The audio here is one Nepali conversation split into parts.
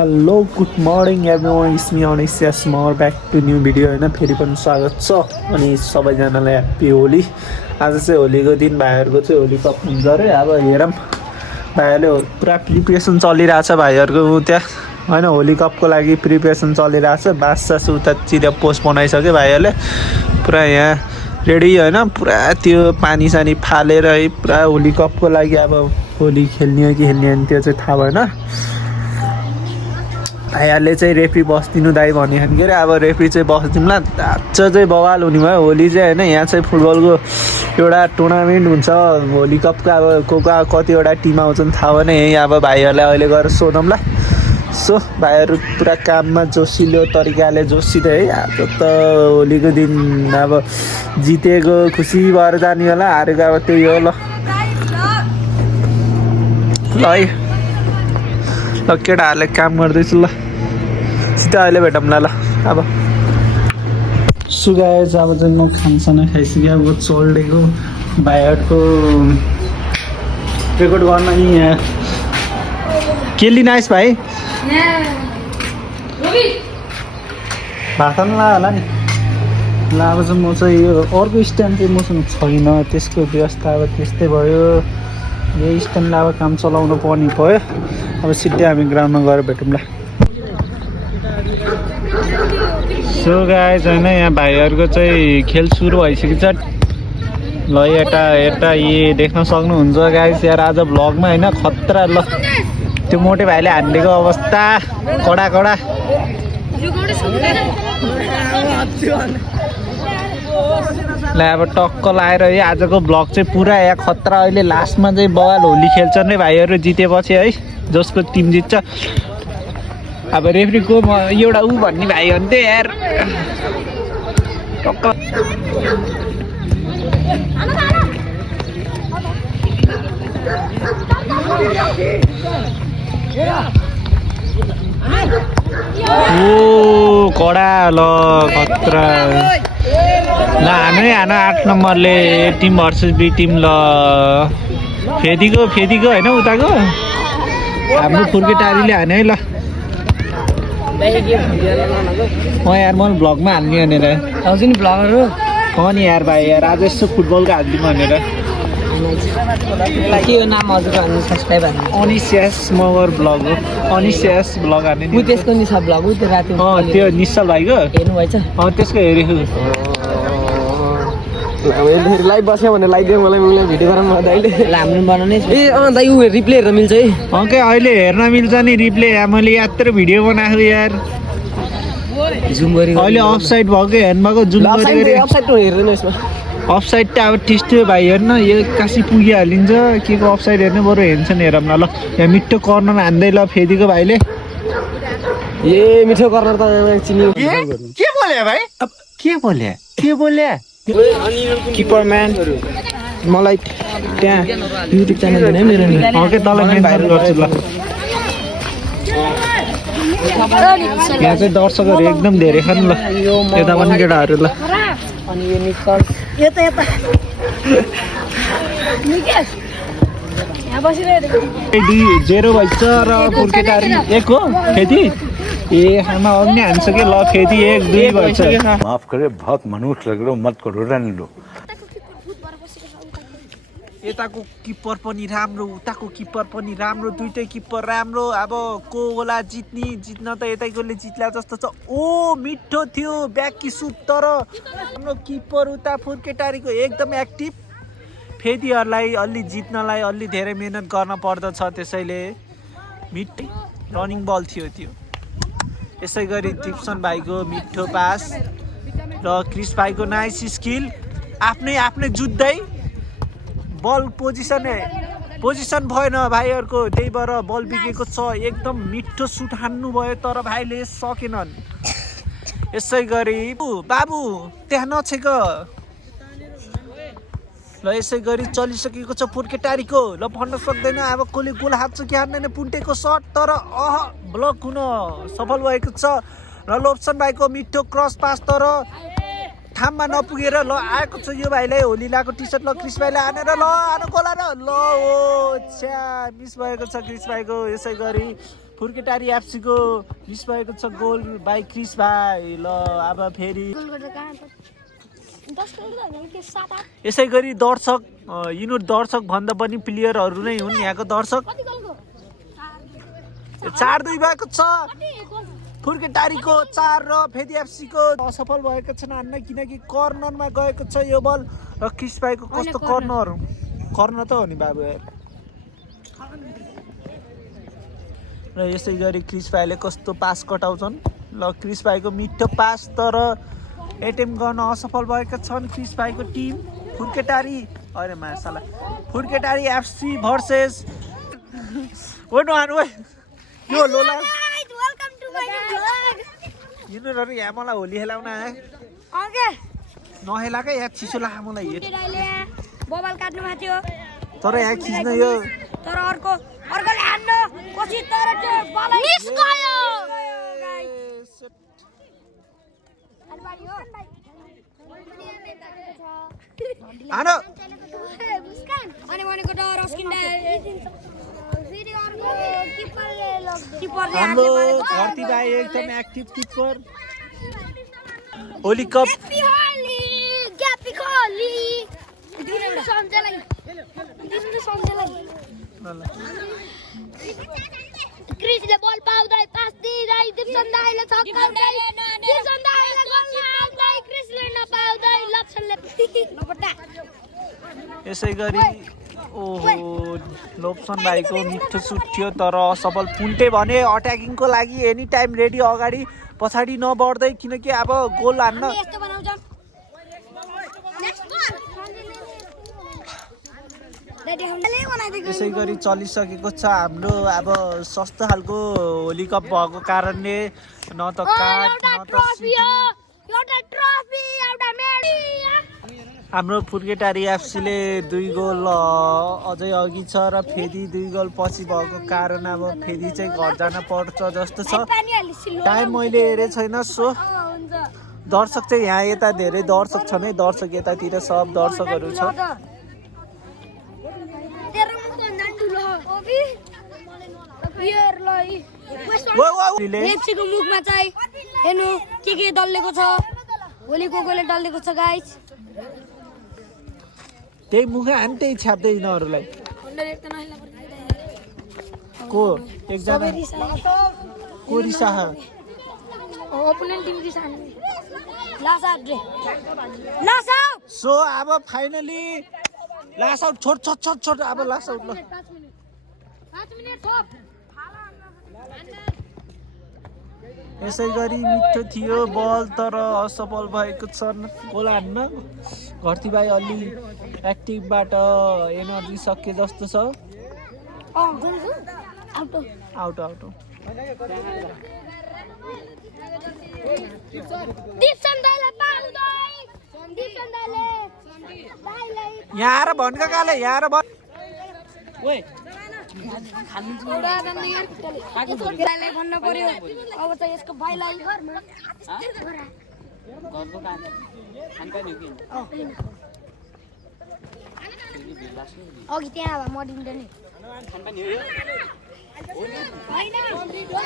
Hello good morning everyone, it's me Anis summer back to new video होइन। फेरि पनि स्वागत छ अनि सबैजनालाई ह्याप्पी होली। आज चाहिँ होलीको दिन भाइहरूको चाहिँ होली कप हुन्छ अरे। अब हेरौँ भाइहरूले पुरा प्रिपरेसन चलिरहेछ भाइहरूको त्यहाँ होइन। होली कपको लागि प्रिपरेसन चलिरहेछ। बाँस उतातिर पोस्ट बनाइसक्यो भाइहरूले पुरा यहाँ रेडी होइन। पुरा त्यो पानी सानी फालेर है पुरा होली कपको लागि। अब होली खेल्ने हो कि खेल्ने हो त्यो चाहिँ थाहा भएन। भाइहरूले चाहिँ रेफ्री बस्दिनु दाइ भनेको के अरे। अब रेफ्री चाहिँ बस्दिउँला, आज चाहिँ बवाल हुने भयो होली चाहिँ होइन। यहाँ चाहिँ फुटबलको एउटा टुर्नामेन्ट हुन्छ होली कपको। अब को कतिवटा टिम आउँछन् थाहा भएन। यहीँ अब भाइहरूलाई अहिले गएर सोधौँला। सो भाइहरू पुरा काममा जोसिलो तरिकाले जोसिँदै है। आज त होलीको दिन अब जितेको खुसी भएर जाने होला, हारेको अब त्यही हो। ल है ल केटाहरूले काम गर्दैछु। ल सिधा अहिले भेटौँला। ल अब सुगाएछ। अब चाहिँ म खानसाना खाइसकेँ। अब चल्डेको भाइहरूको रेकर्ड गर्न यहाँ के लिन आइस भाइ? भात ला होला नि। ल अब चाहिँ म चाहिँ यो अर्को स्ट्यान्ड चाहिँ मसँग छैन, त्यसको व्यवस्था अब त्यस्तै भयो। यही स्ट्यान्डले अब काम चलाउनु पर्ने भयो। अब सिधै हामी ग्राउन्डमा गएर भेटौँला। सो गाइज होइन, यहाँ भाइहरूको चाहिँ खेल सुरु भइसकेको छ। ल यता यी देख्न सक्नुहुन्छ गाइज यार आज भ्लगमा होइन। खतरा ल त्यो मोटे भाइले हानिदिएको अवस्था कडा ल अब टक्क लाएर है। आजको भ्लग चाहिँ पुरा या खतरा। अहिले लास्टमा चाहिँ बवाल होली खेल्छन् रे भाइहरू जितेपछि है, जसको टिम जित्छ। अब रेफ्रीको म एउटा ऊ भन्ने भाइ हुन्थ्यो यार टक्क। ओ कडा ल खतरा। ल हानै हान 8 नम्बरले टिम भर्सेस बी टिम। ल फेदीको होइन उताको हाम्रो फुर्केटारीले हाने है। ल यार म भ्लगमा हाल्ने भनेर आउँछु नि भ्लगहरू। नि यार भाइ यार आज यसो फुटबलको हालिदिउँ भनेर। के हो नाम हजुरको हाल्नु सब्सक्राइब हाल्नु? अनिस्यास मगर भ्लग हो। अनिस्यास भ्लग हाल्ने नि। त्यसको निशा भ्लग त्यो राति त्यो निश्चल भाइको हेर्नु भएछ? त्यसको हेरेको। लाइभ बस्यो भने लाइदियो मलाई भिडियो गराउनु दाइले। ल हाम्रो बनाउने ए दाइ ऊ रिप्ले हेर्न मिल्छ है। के अहिले हेर्न मिल्छ नि रिप्ले। मैले यत्रो भिडियो बनाएको यार। जुम गरी अहिले अफसाइड भएको हेर्नुभएको जुम गरी अफसाइड त हेर्दैन यसमा। अफसाइड त अब टिस्ट्यो भाइ हेर्न यो कासी पुगिहालिन्छ। के को अफसाइड हेर्नु बरु हेर्छ नि हेरौँ न। ल यहाँ मिठो कर्नर हान्दै ल फेदीको भाइले। ए मिठो कर्नर त चिनी के बोले भाइ? के बोले किपर म्यान। मलाई त्यहाँ युट्युब च्यानल छैन मेरो नि। ओके तँलाई मेन्सन गर्छु। ल यहाँ चाहिँ दर्शकहरू एकदम धेरै छन्। ल यता पनि केटाहरू। ल अनि यो निकल यता 0 भइछ र फुर्केटारी 1 हो फेदी। ए खाना अग्नि हान्छ कि। ल फेदी 1-2 भइछ। माफ करे बहुत मनुष्य लग रहे हो, मत करो रहने दो। यताको किपर पनि राम्रो, उताको किपर पनि राम्रो, दुइटै किपर राम्रो। अब को होला जित्न त यतैकोले जित्ला जस्तो छ। ओ मिठो थियो ब्याक कि सुप, तर हाम्रो किपर उता फुर्केटारीको एकदम एक्टिभ। फेदीहरूलाई अलि जित्नलाई अलि धेरै मेहनत गर्न पर्दछ, त्यसैले मिठो रनिङ बल थियो त्यो। यसै गरी दिप्सन भाइको मिठो पास र क्रिस भाइको नाइस स्किल। आफ्नै जुत्दै बल पोजिसन भएन भाइहरूको, त्यही भएर बल बिगेको छ। एकदम मिठो सुट हान्नु भयो तर भाइले सकेनन्। यसै गरी बाबु त्यहाँ नछेक। ल यसै गरी चलिसकेको छ फुर्केटारीको। ल भन्न सक्दैन अब कसले गोल हान्छ कि हान्दैन। पुन्टेको सर्ट तर ब्लक हुन सफल भएको छ। र लोप्सन भाइको मिठो क्रस पास तर थाममा नपुगेर ल आएको छ यो भाइलाई होली लाको टी सर्ट। ल क्रिस भाइले हानेर ल आनो गोला र ल ओ छ्या मिस भएको छ क्रिस भाइको। यसै गरी फुर्केटारी एफसी को मिस भएको छ गोल बाई क्रिस भाइ। ल अब फेरि यसै गरी दर्शक यिनीहरू दर्शक भन्दा पनि प्लेयरहरू नै हुन् यहाँको दर्शक। 4-2 भएको छ फुर्केटारीको 4 र फेदी एफसी को असफल भएको छन् हान्न किनकि कर्नरमा गएको छ यो बल र क्रिस भाइको कस्तो कर्नर त हो नि बाबु र यसै गरी क्रिस भाइले कस्तो पास कटाउँछन्। ल क्रिस भाइको मिठो पास तर एटेम्प गर्न असफल भएका छन् क्रिस भाइको टिम फुर्केटारी। अरे मासाला फुर्केटारी एफसी भर्सेस यो लोला यिनीहरू यहाँ मलाई होली खेलाउन आए नखेला क्या यहाँ चिसो लाग्यो मलाई बबल काट्नु भएको थियो तर यहाँ खिच्न यो तर अर्कोले हान्नु कोसिस तर त्यो बल मिस गयो हानो अनि भनेको त रस्किन्दा फेरि अर्को किपरले हाम्रो धरती भाइ एकदम एक्टिभ किपर होली कप क्रिसले बल पाउँदै पास दिँदै दिप्सन दाइले छक्काउँदै दिप्सन दाइले गोल हाल्दै क्रिसले नपाउँदै लक्ष्यले नपटा यसै गरी ओहो लोप्सन भाइको मिठो सुट थियो तर असफल। पुन्टे भने अट्याकिङको लागि एनी टाइम रेडी अगाडि पछाडि नबढ्दै किनकि अब गोल हान्न यस्तो बनाउँछौँ यसै गरी चलिसकेको छ हाम्रो अब सस्तो खालको होली कप भएको कारणले न त कार्ड न त हाम्रो फुर्केटारी एफसीले 2 गोल अझै अघि छ र फेदी 2 गोल पछि भएको कारण अब फेदी चाहिँ घर जान पर्छ जस्तो छ। टाइम मैले हेरेको छैन सो दर्शक चाहिँ यहाँ यता धेरै दर्शक छन् है दर्शक यतातिर सब दर्शकहरू छ। एफसीको मुखमा चाहिँ हेर्नु के डल्लेको छ होलीको गोले डल्लेको छ गाइस त्यही मुखै हान त्यही छ्याप्दै यिनीहरूलाई को एकजना को रिसाह ओपोनेन्ट टिम रिसाह सो अब फाइनली लास आउट छोड अब लास आउट ल 5 मिनेट थप यसै गरी मिठो थियो बल तर असफल भएको छ गोल हान्न। घरती भाइ अलि एक्टिभबाट एनर्जी सके जस्तो छ आउट यहाँ आएर भन्छ काले यहाँ आएर भन् भन्न पर्यो अब चाहिँ यसको भाइलाई अघि त्यहाँ मरिँदैन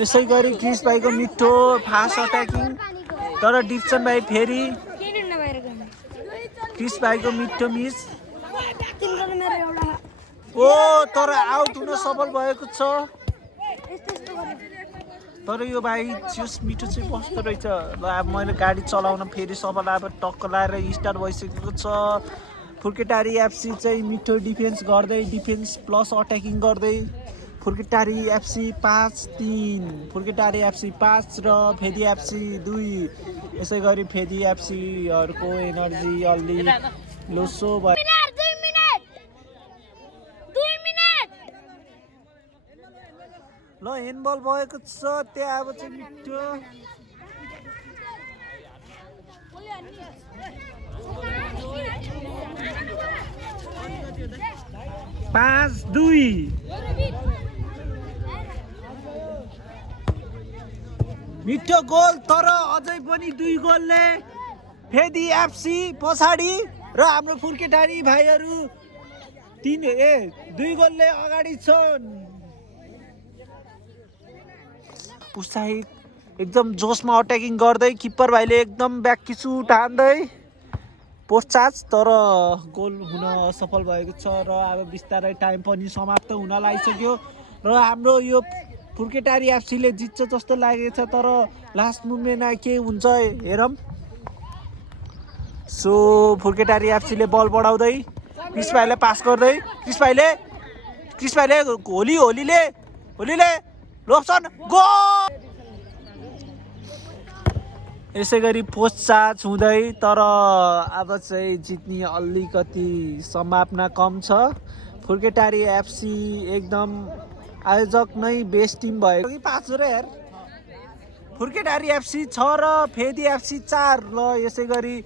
यसै गरी क्रिस भाइको मिठो फास्ट अट्याकिङ तर डिप्सन भाइ फेरि क्रिस भाइको मिठो मिस ओ तर आउट हुन सफल भएको छ तर यो भाइ चियोस् मिठो चाहिँ कस्तो रहेछ। ल अब मैले गाडी चलाउन फेरि सबैलाई अब टक्क लाएर स्टार्ट भइसकेको छ। फुर्केटारी एफसी चाहिँ मिठो डिफेन्स गर्दै डिफेन्स प्लस अट्याकिङ गर्दै फुर्केटारी एफसी 5-3 फुर्केटारी एफसी 5 र फेदी एफसी 2। यसै गरी फेदी एफसीहरूको एनर्जी अलि लोसो भयो। ल ह्यान्डबल भएको छ त्यहाँ अब चाहिँ मिठो 5-2 मिठो गोल तर अझै पनि 2 गोलले फेदी एफसी पछाडि र हाम्रो फुर्केटारी भाइहरू 2 गोलले अगाडि छन्। उत्साहित एकदम जोसमा अट्याकिङ गर्दै किप्पर भाइले एकदम ब्याक किसु तान्दै पोस्ट चार्ज तर गोल हुन असफल भएको छ र अब बिस्तारै टाइम पनि समाप्त हुन लागिसक्यो र हाम्रो यो फुर्केटारी एफसीले जित्छ जस्तो लागेको छ तर लास्ट मुभमेन्टमा के हुन्छ हेरौँ सो फुर्केटारी एफसीले बल बढाउँदै क्रिस भाइलाई पास गर्दै क्रिस भाइले होलीले लोप्सन गोल यसै गरी पोस्ट चार्ज हुँदै तर अब चाहिँ जित्ने अलिकति सम्भावना कम छ फुर्केटारी एफसी एकदम आयोजक नै बेस्ट टिम भयो कि 5 र यार फुर्केटारी एफसी 6 र फेदी एफसी 4 ल यसै गरी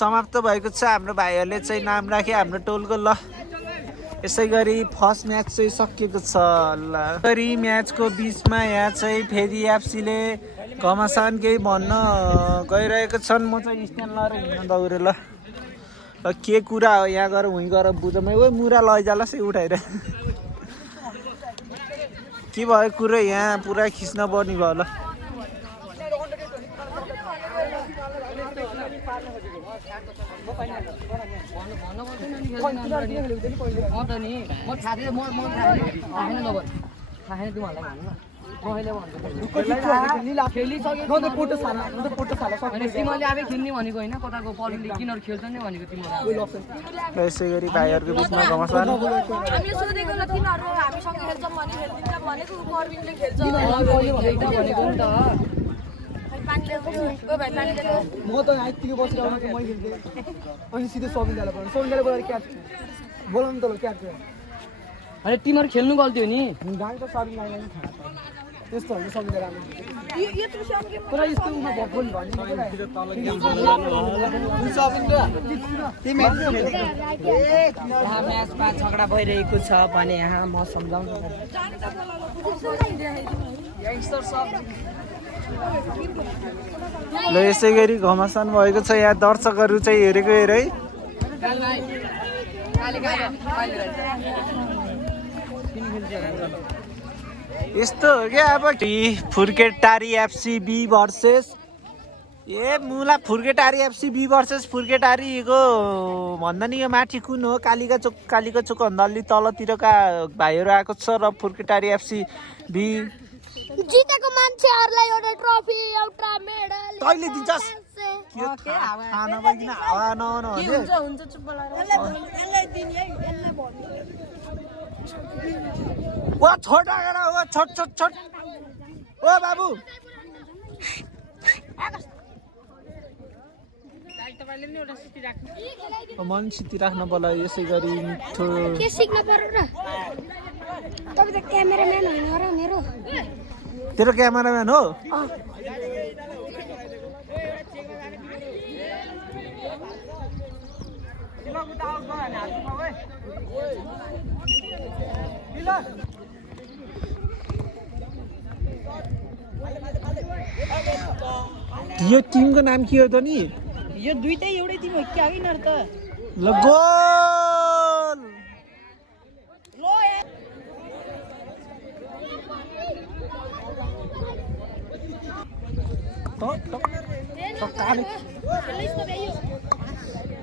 समाप्त भएको छ हाम्रो भाइहरूले चाहिँ नाम राखे हाम्रो टोलको ल यसै गरी फर्स्ट म्याच चाहिँ सकिएको छ ल गरी म्याचको बिचमा यहाँ चाहिँ फेदी एफसीले घमासान केही भन्न गइरहेको छन् म चाहिँ स्ट्यान्ड लगाएर हिँड्न दौडेँ ल के कुरा हो यहाँ गएर उहीँ गएर बुझमै ओ मुरा लैजाला चाहिँ उठाएर के भयो कुरो यहाँ पुरा खिच्न पर्ने भयो ल यसै गरी भाइहरूको बिचमा घमासान म त आइतिकै बसेर आउनु मै खेल्थेँ अनि सिधै सबिनलाई बोलाएर क्याच बोलाउनु त क्याच अरे टिमहरु खेल्नु गल्ती हो नि गाडी त सबिनलाई नै खाना त्यस्तो हुन्छ सबिनलाई राम्रो तर यस्तो उमा भक्कु नि भन्ने यहाँ म्याचमा झगडा भइरहेको छ भने यहाँ म सम्झाउनु ल यसै गरी घमासान भएको छ यहाँ दर्शकहरू चाहिँ हेरेको हेर है यस्तो हो क्या अब फुर्केटारी एफसी बी भर्सेस मुला फुर्केटारी एफसी बी भर्सेस फुर्केटारीको भन्दा नि यो माथि कुन हो कालिका चोक भन्दा अलि तलतिरका भाइहरू आएको छ र फुर्केटारी एफसी बी जितेको मान्छेहरूलाई एउटा ट्रफी एउटा मेडल तैँले दिन्छस् के थाहा नभइकन हावा नआउनु हुन्छ चुप ओ छोट आएर ओ छोट ओ बाबु मन सिति राख्न पर्ला यसै गरी मिठो के सिक्न पर्यो र तपाईँ त क्यामेराम्यान होइन र मेरो तेरो क्यामेराम्यान हो यो टिमको नाम के हो त नि यो दुईटै एउटै टिम हो कि होइन त ल गोल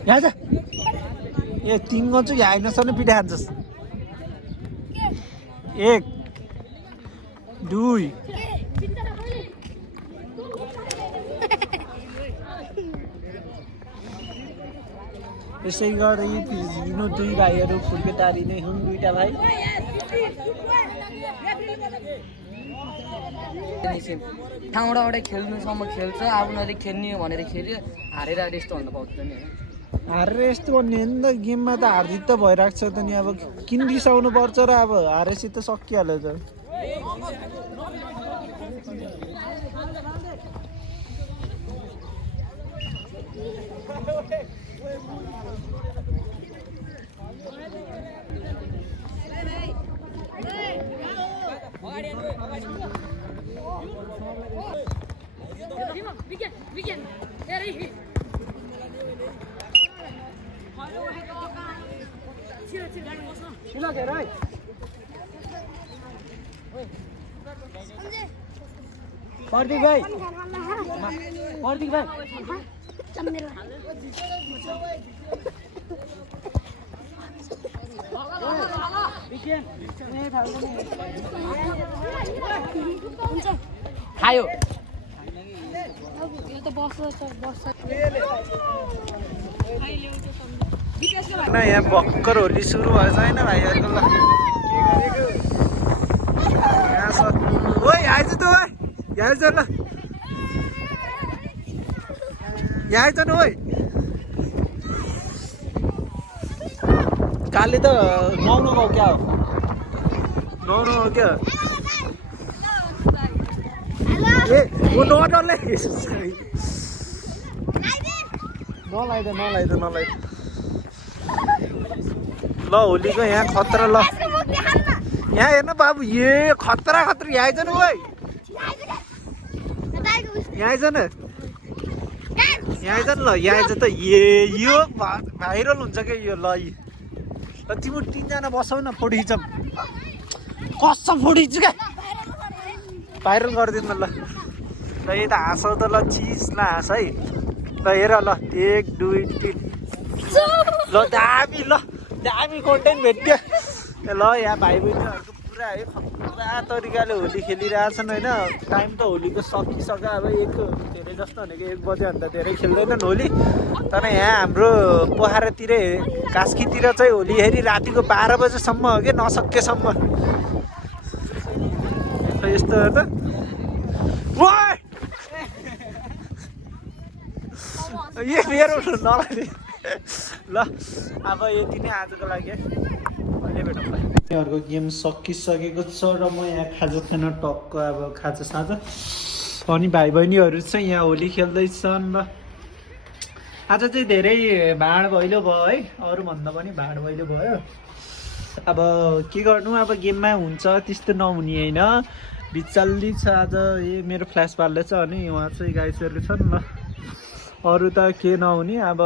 यहाँ जा ए तिन गर्छु यहाँ आइनसम्म पिठा खान्छस् 1 2 यसै गरी हिँड्नु 2 भाइहरू फुर्केटारी नै हुन् 2टा भाइ ठाउँबाट एउटा खेल्नुसम्म खेल्छ अब नजिक खेल्ने हो भनेर खेल्यो हारेर यस्तो भन्नु पाउँदैन नि हारेर यस्तो भन्ने हो नि त गेममा त हारजित त भइरहेको छ त नि अब किन रिसाउनु पर्छ र अब हारेपछि त सकिहाल्यो त प्रदीप भाइ प्रदीप भाइ खायो न यहाँ भर्खर होली सुरु भएछ होइन भाइहरूको ल यहाँ छ ओइ आइज त ओइ यहाँ आइज ल यहाँ आइज न ओइ काले त नुहाउनु गयो क्या हो नुहाउनु हो क्या ए म नडरले नलाइद ल होलीको यहाँ खतरा ल यहाँ हेर्नु बाबु ए खतरा यहाँ आइज न ओइ यहाँ आइज न यहाँ आइज न ल यहाँ आइज त यो भाइरल हुन्छ क्या यो ल ल तिम्रो 3 जना बसौ न फोटो खिचौँ कसम फोटो खिच्छु क्या भाइरल गरिदिनु ल ल यता हाँसौ त ल चिज ल हाँस है ल हेर ल 1 2 3 ल दामी कन्टेन्ट भेट्यो ल यहाँ भाइ बहिनीहरूको पुरा है पुरा तरिकाले होली खेलिरहेछन् होइन टाइम त होलीको सकिसक्यो अब एक धेरै जस्तो भनेको 1 बजेभन्दा धेरै खेल्दैनन् होली तर यहाँ हाम्रो पोखरातिर कास्कीतिर चाहिँ होली हेरी रातिको 12 बजेसम्म हो कि नसकेसम्म यस्तो हो त ए मेरो नलाइदिए ल अब यति नै आजको लागि अहिले भेटौँ यिनीहरूको गेम सकिसकेको छ र म यहाँ खाजा खान टक्क अब खाजा साजा अनि भाइ बहिनीहरू चाहिँ यहाँ होली खेल्दैछन् ल आज चाहिँ धेरै भाँड भैलो भयो है अरूभन्दा पनि भाँड भैलो भयो अब के गर्नु अब गेममा हुन्छ त्यस्तो नहुने होइन बिचल्ली छ आज मेरो फ्ल्यास बाल्दैछ अनि उहाँ चाहिँ गाइसहरू छन् ल अरू त के नहुने अब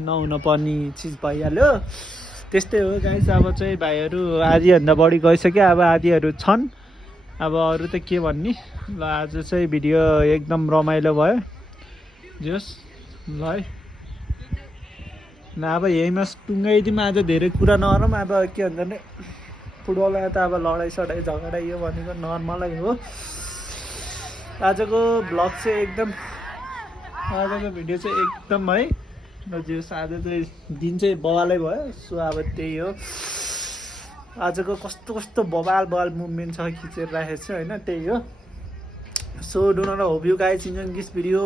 नहुन पर्ने चिज भइहाल्यो त्यस्तै हो गाइस अब चाहिँ भाइहरू आधीभन्दा बढी गइसक्यो अब आधीहरू छन् अब अरू त के भन्ने ल आज चाहिँ भिडियो एकदम रमाइलो भयो जोस् ल है ल अब यहीँमा टुङ्गाइदिउँ आज धेरै कुरा नगरौँ अब के भन्छ भने फुटबलमा त अब लडाइँ झगडा यो भनेको नर्मलै हो आजको ब्लग चाहिँ एकदम आजको भिडियो चाहिँ एकदम है जोस् आज चाहिँ दिन चाहिँ बवालै भयो सो अब त्यही हो आजको कस्तो बवाल मुभमेन्ट छ खिचेर राखेको छ होइन त्यही हो so do not hope you guys enjoy this video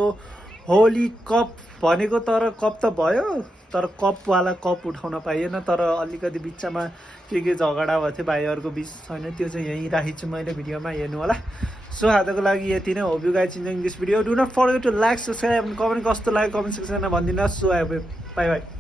holy cup भनेको तर कप त भयो तर कपवाला कप उठाउन पाइएन तर अलिकति बिचमा के झगडा भएको थियो भाइहरूको बिच छैन त्यो चाहिँ यहीँ राखेको छु मैले भिडियोमा हेर्नु होला सो आजको लागि यति नै hope you guys enjoy this video do not forget to like subscribe comment कस्तो लाग्यो कमेन्ट सेक्सनमा भनिदिनुहोस् सो बाई बाई